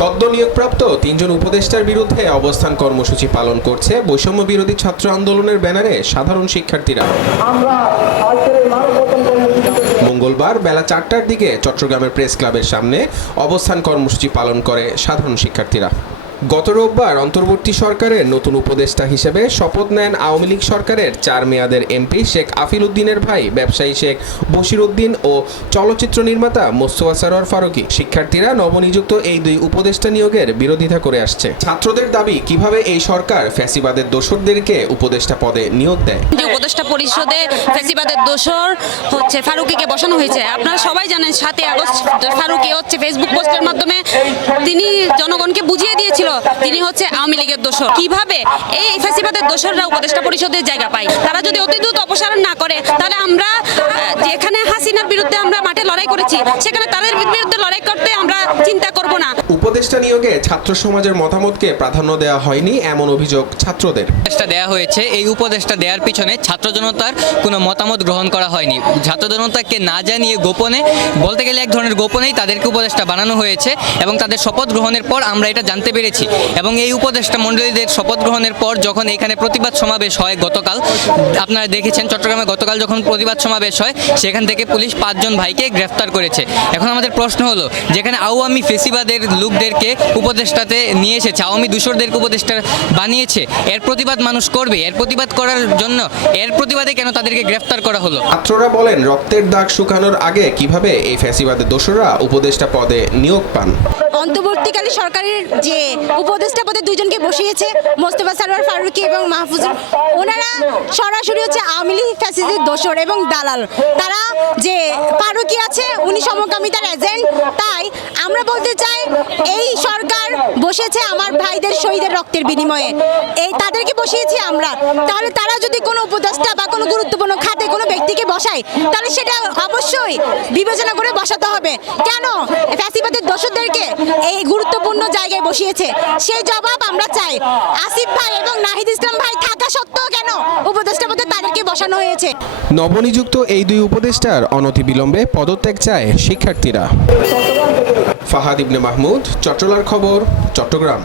সদ্য নিয়োগপ্রাপ্ত তিনজন উপদেষ্টার বিরুদ্ধে অবস্থান কর্মসূচি পালন করছে বৈষম্য বিরোধী ছাত্র আন্দোলনের ব্যানারে সাধারণ শিক্ষার্থীরা। মঙ্গলবার বেলা চারটার দিকে চট্টগ্রামের প্রেস ক্লাবের সামনে অবস্থান কর্মসূচি পালন করে সাধারণ শিক্ষার্থীরা। গত রোববার অন্তর্বর্তী সরকারের নতুন উপদেষ্টা হিসেবে শপথ নেন আওয়ামী লীগ সরকারের চার মেয়াদের এমপি শেখ আফিল উদ্দিনের ভাই, ব্যবসায়ী শেখ বশির উদ্দিন ও চলচ্চিত্র নির্মাতা মোস্তফা সারোয়ার ফারুকী। শিক্ষার্থীরা নবনিযুক্ত এই দুই উপদেষ্টা নিয়োগের বিরোধিতা করে আসছে। ছাত্রদের দাবি, কীভাবে এই সরকার ফ্যাসিবাদের দোসরদেরকে উপদেষ্টা পদে নিয়োগ দেয়? উপদেষ্টা পরিষদে ফ্যাসিবাদের দোষর হচ্ছে ফারুকিকে বসানো হয়েছে, আপনারা সবাই জানেন সাতই আগস্ট ফারুকি হচ্ছে ফেসবুক পোস্টের মাধ্যমে তিনি জনগণকে বুঝিয়ে দিয়েছিল তিনি হচ্ছে আওয়ামী লীগের দোষর। কীভাবে এই ফেসিবাদের দোষরা উপদেষ্টা পরিষদের জায়গা পায়? তারা যদি অতি দ্রুত অপসারণ না করে তাহলে আমরা যেখানে হাসিনার বিরুদ্ধে আমরা মাঠে লড়াই করেছি সেখানে তাদের বিরুদ্ধে লড়াই করতে আমরা চিন্তা করব না। উপদেষ্টা নিয়োগে ছাত্র সমাজের মতামতকে প্রাধান্য দেওয়া হয়নি এমন অভিযোগ ছাত্রদের। উপদেশটা দেওয়া হয়েছে এই উপদেষ্টা দেওয়ার পিছনে ছাত্র জনতার কোনো মতামত গ্রহণ করা হয়নি। ছাত্র জনতাকে না জানিয়ে গোপনে বলতে গেলে এক ধরনের গোপনেই তাদেরকে উপদেষ্টা বানানো হয়েছে এবং তাদের শপথ গ্রহণের পর আমরা এটা জানতে পেরেছি। এবং এই উপদেষ্টা মণ্ডলীদের শপথ গ্রহণের পর যখন এখানে প্রতিবাদ সমাবেশ হয় গতকাল আপনারা দেখেছেন চট্টগ্রামে গতকাল যখন প্রতিবাদ সমাবেশ হয়, সেখান থেকে পুলিশ পাঁচজন ভাইকে গ্রেফতার করেছে। এখন আমাদের প্রশ্ন হলো, যেখানে আওয়ামী ফেসিবাদের লোকদেরকে উপদেষ্টাতে নিয়ে এসেছে, আওয়ামী দূষরদেরকে উপদেষ্টা বানিয়েছে, এর প্রতিবাদ মানুষ করবে? এর প্রতিবাদ করার জন্য, এর প্রতিবাদে কেন তাদেরকে গ্রেফতার করা হলো? ছাত্ররা বলেন, রক্তের দাগ শুকানোর আগে কীভাবে এই ফ্যাসিবাদের দোসররা উপদেষ্টা পদে নিয়োগ পান? অন্তর্বর্তীকালীন সরকারের যে উপদেষ্টা পদে দুইজনকে বসিয়েছে, মোস্তফা সারোয়ার ফারুকি এবং মাহফুজুর ওনারা সরাসরি হচ্ছে আওয়ামী লীগ ফ্যাসিস্টের দোসর এবং দালাল। তারা যে ফারুকি আছে, উনি সমকামিতার এজেন্ট তাই আমরা বলতে চাই, এই সরকার বসেছে আমার ভাইদের শহীদের রক্তের বিনিময়ে। এই তাদেরকে বসিয়েছি আমরা। তাহলে তারা যদি কোনো উপদেষ্টা বা কোনো গুরুত্বপূর্ণ খাতে কোনো ব্যক্তিকে বসায়, তাহলে সেটা অবশ্যই বিবেচনা করে বসাতে হবে। কেন? ফ্যাসিবাদের দোষদেরকে এই গুরুত্বপূর্ণ জায়গায় বসিয়েছে। সেই জবাব আমরা চাই। আসিফ ভাই এবং নাহিদ ইসলাম ভাই থাকা সত্ত্বেও কেন উপদেষ্টা পদে তাদেরকে বসানো হয়েছে? নবনিযুক্ত এই দুই উপদেষ্টার অনতিবিলম্বে পদত্যাগ চায় শিক্ষার্থীরা। ফাহাদ ইবনে মাহমুদ, চট্টলার খবর, চট্টগ্রাম।